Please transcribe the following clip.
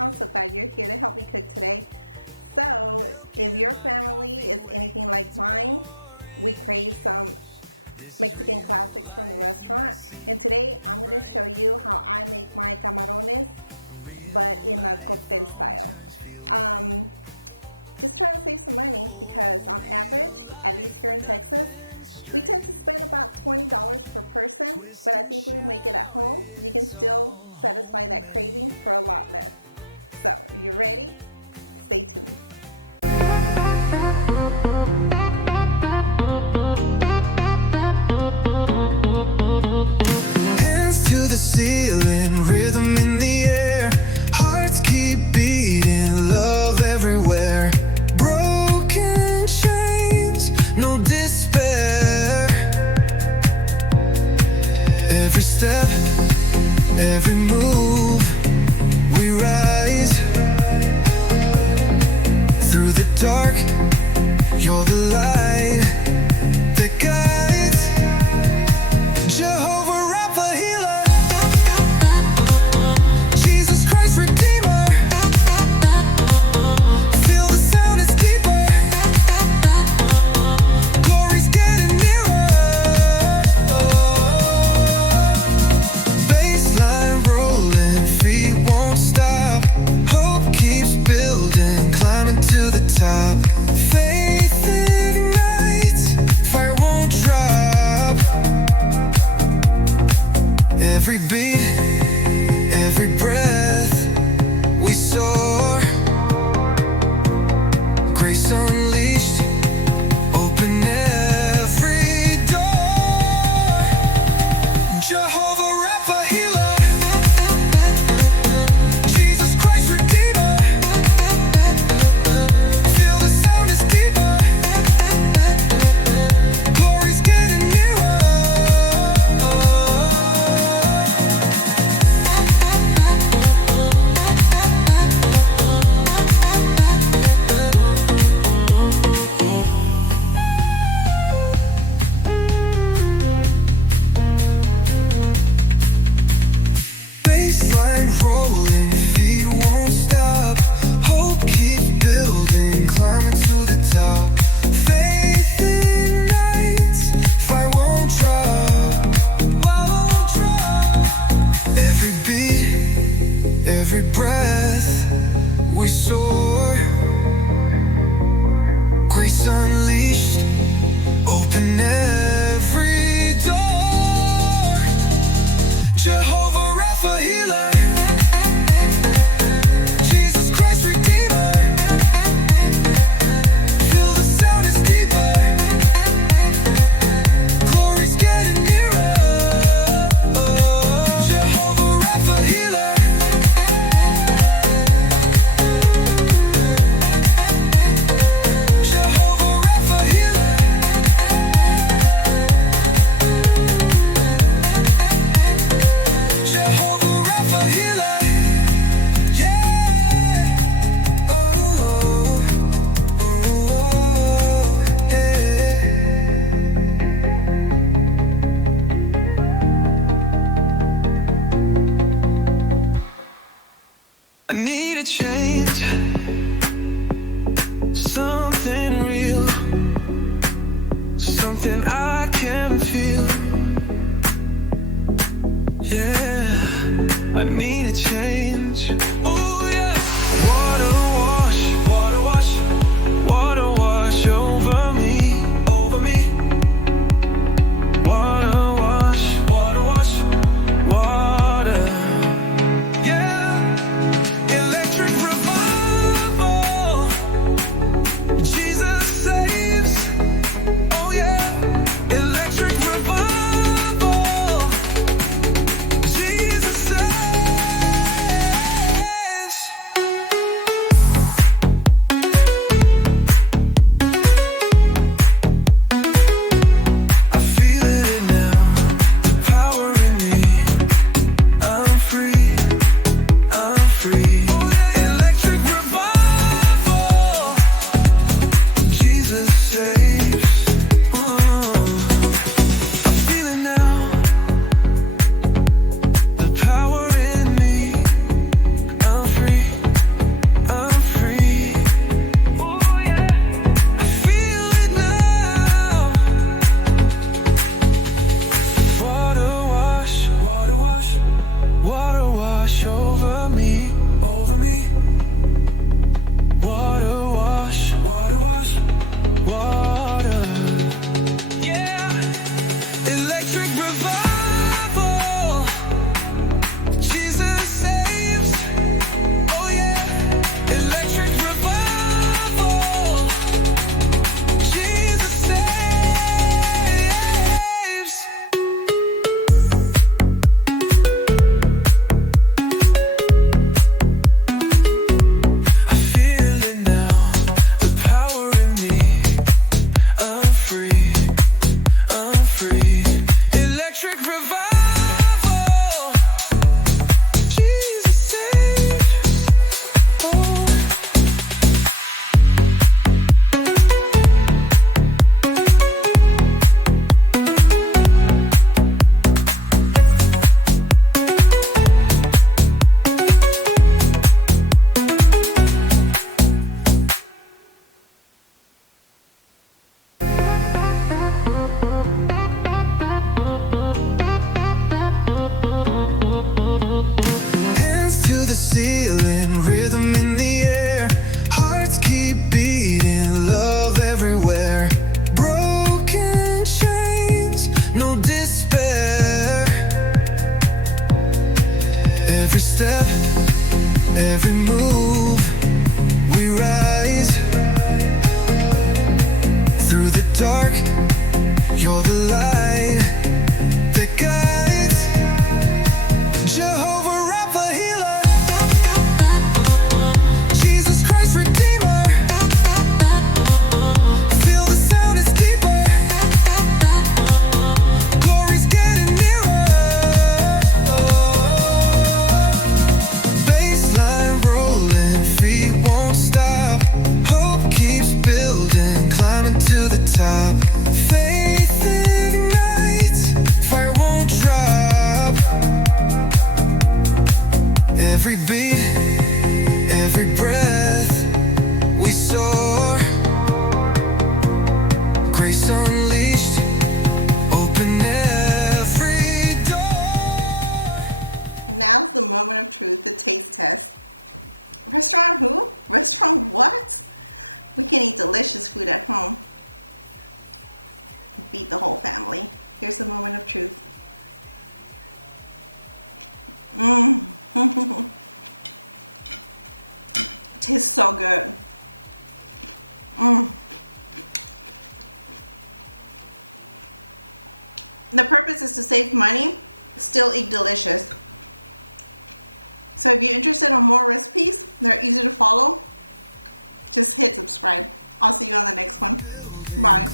I'm so glad you're here to help me cook today. So if your family is anything like mine, we crave some Mexican classics from the restaurant, and today I'm going to show you how I make my camarones, but in a cocktail style. Just trying to save some money because on average, at least here in Texas, we tend to spend about $20 per person, but I think we make it at home. You can still satisfy that craving for a lot less. So if you're ready, stay tuned. Hands to the ceiling, rhythm in the air, hearts keep beating, love everywhere. Broken chains, no despair. Every step, every move, we rise. moment of truth, the taste test. Restaurant who? Restaurant what? We can eat delicious food at home. Beat the whole family. Here's the moment of truth. Tastes so good. The purpose is to save money, still eat delicious. So if you're interested in more recipes, they're easy to follow. Just hit subscribe. I'll see you on the next one. Bye.